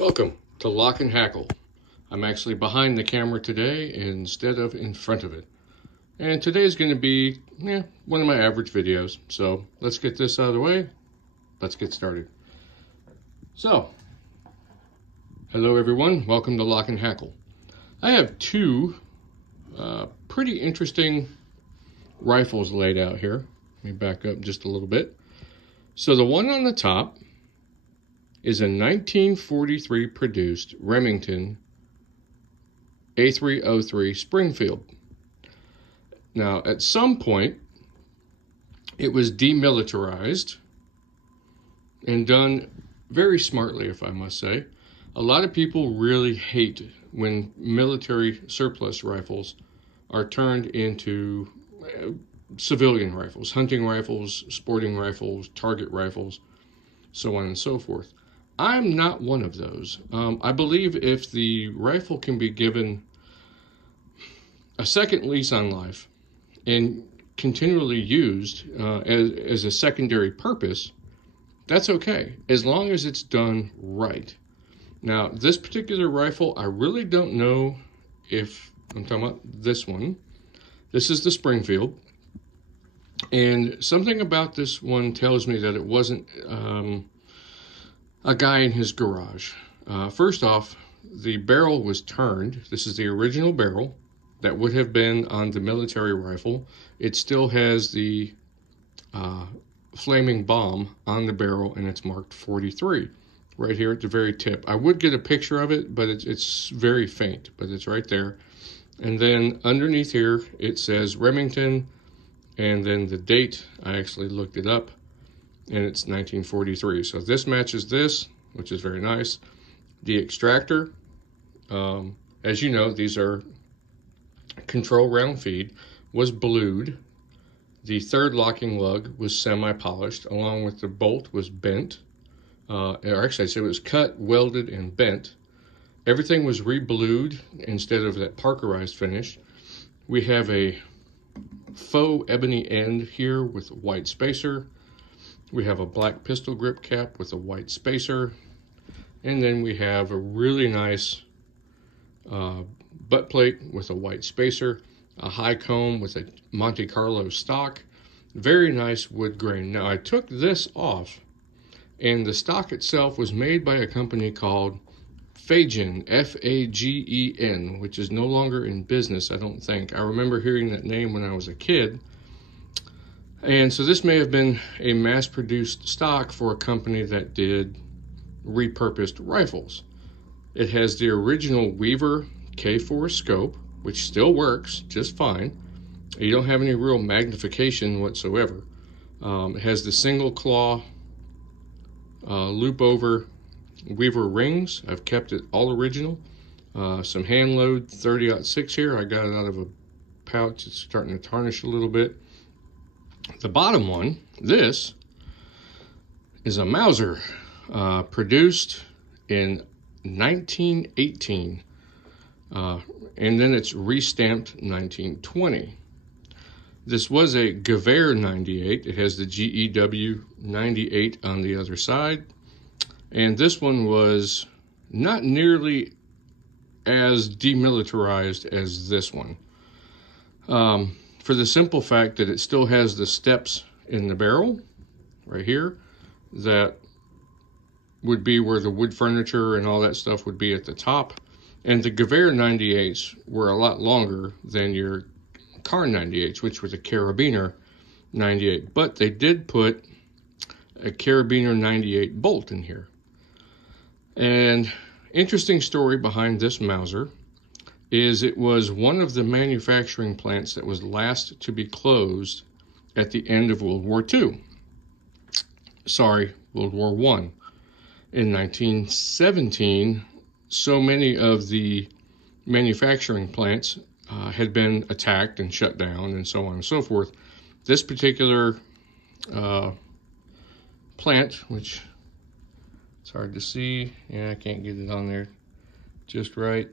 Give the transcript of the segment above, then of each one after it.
Welcome to Lock and Hackle. I'm actually behind the camera today instead of in front of it. And today's going to be one of my average videos. So let's get this out of the way. Let's get started. So, hello everyone. Welcome to Lock and Hackle. I have two pretty interesting rifles laid out here. Let me back up just a little bit. So the one on the top is a 1943 produced Remington A303 Springfield. Now, at some point, it was demilitarized and done very smartly, if I must say. A lot of people really hate when military surplus rifles are turned into civilian rifles, hunting rifles, sporting rifles, target rifles, so on and so forth. I'm not one of those. I believe if the rifle can be given a second lease on life and continually used as a secondary purpose, that's okay, as long as it's done right. Now, this particular rifle, I really don't know if, I'm talking about this one. This is the Springfield. And something about this one tells me that it wasn't a guy in his garage. First off, the barrel was turned. This is the original barrel that would have been on the military rifle. It still has the flaming bomb on the barrel, and it's marked 43 right here at the very tip. I would get a picture of it, but it's very faint, but it's right there. And then underneath here, it says Remington, and then the date, I actually looked it up, and it's 1943. So this matches this, which is very nice. The extractor, as you know, these are control round feed, was blued. The third locking lug was semi-polished, along with the bolt was bent. Or actually, I said it was cut, welded, and bent. Everything was re-blued instead of that parkerized finish. We have a faux ebony end here with a white spacer. We have a black pistol grip cap with a white spacer. And then we have a really nice butt plate with a white spacer, a high comb with a Monte Carlo stock. Very nice wood grain. Now, I took this off, and the stock itself was made by a company called Fagen, F-A-G-E-N, which is no longer in business, I don't think. I remember hearing that name when I was a kid. And so this may have been a mass-produced stock for a company that did repurposed rifles. It has the original Weaver K4 scope, which still works just fine. You don't have any real magnification whatsoever. It has the single claw loop over Weaver rings. I've kept it all original. Some hand load 30-06 here. I got it out of a pouch. It's starting to tarnish a little bit. The bottom one, this, is a Mauser produced in 1918. And then it's restamped 1920. This was a Gewehr 98. It has the GEW 98 on the other side. And this one was not nearly as demilitarized as this one. For the simple fact that it still has the steps in the barrel, right here, that would be where the wood furniture and all that stuff would be at the top. And the Gewehr 98s were a lot longer than your Car 98s, which was a Carabiner 98. But they did put a Carabiner 98 bolt in here. And interesting story behind this Mauser is it was one of the manufacturing plants that was last to be closed at the end of World War II. Sorry, World War I. In 1917, so many of the manufacturing plants had been attacked and shut down and so on and so forth. This particular plant, which it's hard to see, I can't get it on there just right.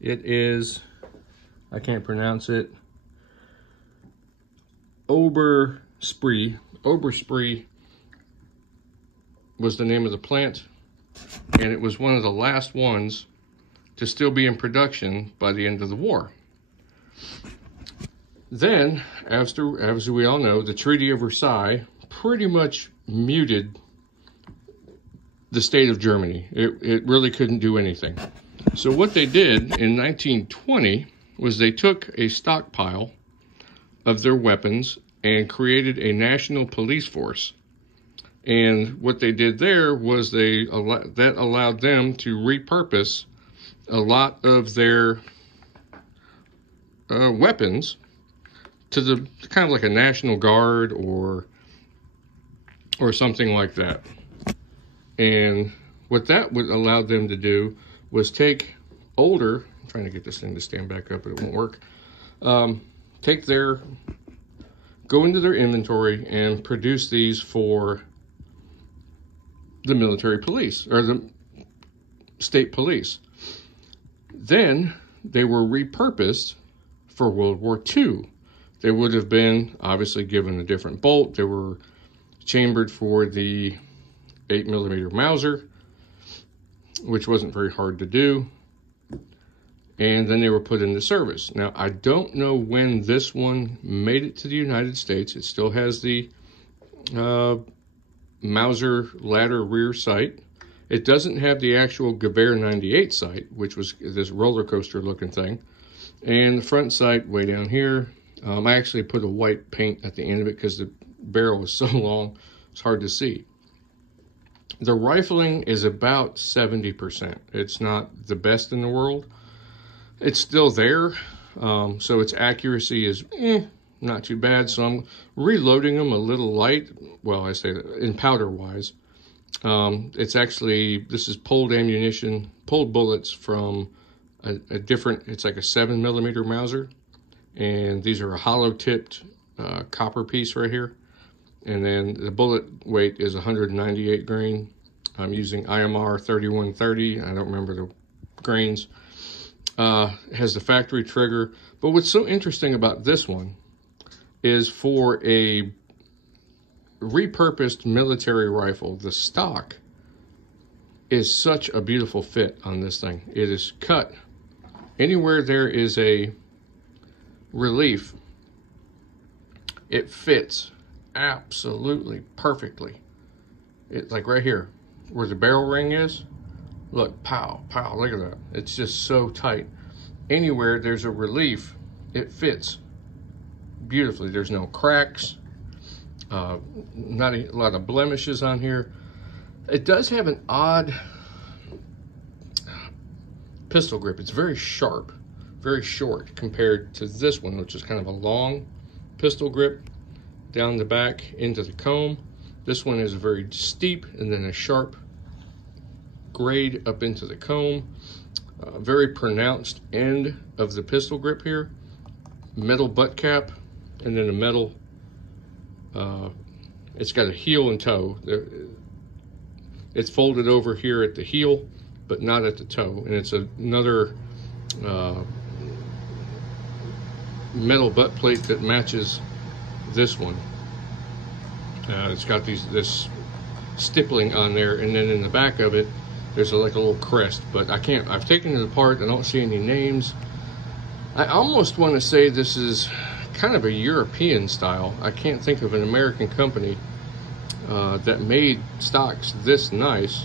It is, I can't pronounce it, Oberspree was the name of the plant. and it was one of the last ones to still be in production by the end of the war. Then, as we all know, the Treaty of Versailles pretty much muted the state of Germany. It really couldn't do anything. So what they did in 1920 was they took a stockpile of their weapons and created a national police force. And what they did there was that allowed them to repurpose a lot of their weapons to the kind of like a National Guard or something like that. And what that would allow them to do was take older, I'm trying to get this thing to stand back up, but it won't work. Go into their inventory and produce these for the military police or the state police. Then they were repurposed for World War II. They would have been obviously given a different bolt. They were chambered for the 8mm Mauser, which wasn't very hard to do. And then they were put into service. Now, I don't know when this one made it to the United States. It still has the Mauser ladder rear sight. It doesn't have the actual Gewehr 98 sight, which was this roller coaster looking thing. And the front sight way down here. I actually put a white paint at the end of it because the barrel is so long, it's hard to see. The rifling is about 70%. It's not the best in the world. It's still there, so its accuracy is not too bad. So I'm reloading them a little light. Well, I say that in powder-wise. It's actually, this is pulled ammunition, pulled bullets from a different, it's like a 7mm Mauser. And these are a hollow-tipped copper piece right here. And then the bullet weight is 198 grain. I'm using IMR 3130. I don't remember the grains. Has the factory trigger. But what's so interesting about this one is for a repurposed military rifle, the stock is such a beautiful fit on this thing. It is cut. Anywhere there is a relief, it fits absolutely perfectly. It's like right here where the barrel ring is. Look, pow, pow, look at that. It's just so tight. Anywhere there's a relief, it fits beautifully. There's no cracks, not a lot of blemishes on here. It does have an odd pistol grip. It's very sharp, very short compared to this one, which is kind of a long pistol grip down the back into the comb. This one is very steep and then a sharp grade up into the comb. Very pronounced end of the pistol grip here. Metal butt cap and then a metal, it's got a heel and toe. It's folded over here at the heel, but not at the toe. And it's another metal butt plate that matches this one. It's got this stippling on there, and then in the back of it, there's like a little crest, but I've taken it apart. I don't see any names. I almost want to say this is kind of a European style. I can't think of an American company that made stocks this nice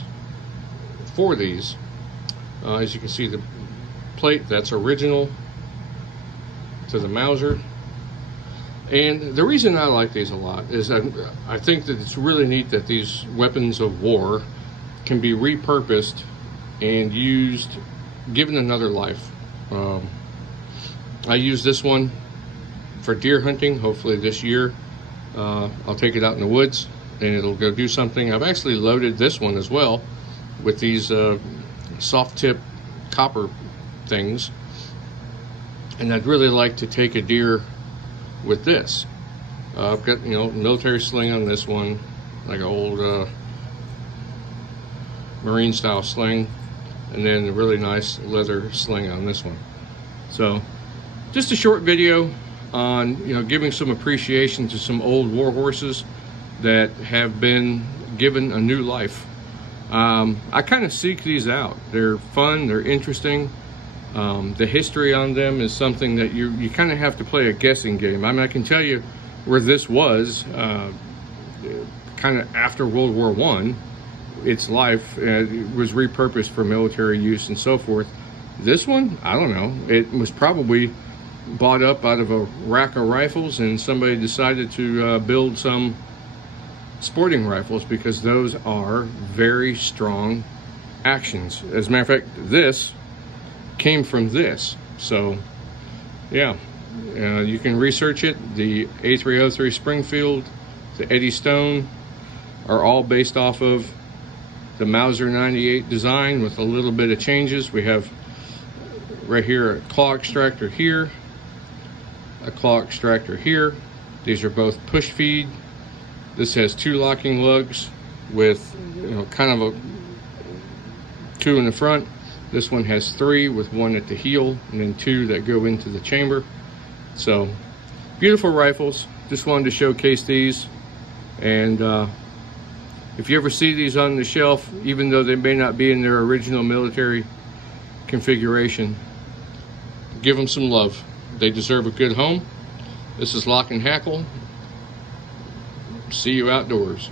for these. As you can see, the plate, that's original to the Mauser. And the reason I like these a lot is I think that it's really neat that these weapons of war can be repurposed and used, given another life. I use this one for deer hunting, hopefully this year. I'll take it out in the woods and it'll go do something. I've actually loaded this one as well with these soft tip copper things. And I'd really like to take a deer with this. I've got, military sling on this one, like an old Marine style sling, and then a really nice leather sling on this one. So just a short video on giving some appreciation to some old war horses that have been given a new life I kind of seek these out. They're fun, they're interesting. The history on them is something that you kind of have to play a guessing game. I mean, I can tell you where this was kind of after World War I. Its life it was repurposed for military use and so forth. This one, I don't know. It was probably bought up out of a rack of rifles, and somebody decided to build some sporting rifles, because those are very strong actions. As a matter of fact, this came from this. So yeah, you can research it. The A303 Springfield, the Eddie Stone are all based off of the Mauser 98 design with a little bit of changes. We have right here a claw extractor here, a claw extractor here. These are both push feed. This has 2 locking lugs with, you know, kind of a 2 in the front. This one has 3 with 1 at the heel, and then 2 that go into the chamber. So beautiful rifles. Just wanted to showcase these. And if you ever see these on the shelf, even though they may not be in their original military configuration, give them some love. They deserve a good home. This is Lock and Hackle. See you outdoors.